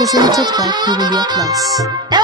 presented by Purulia Plus.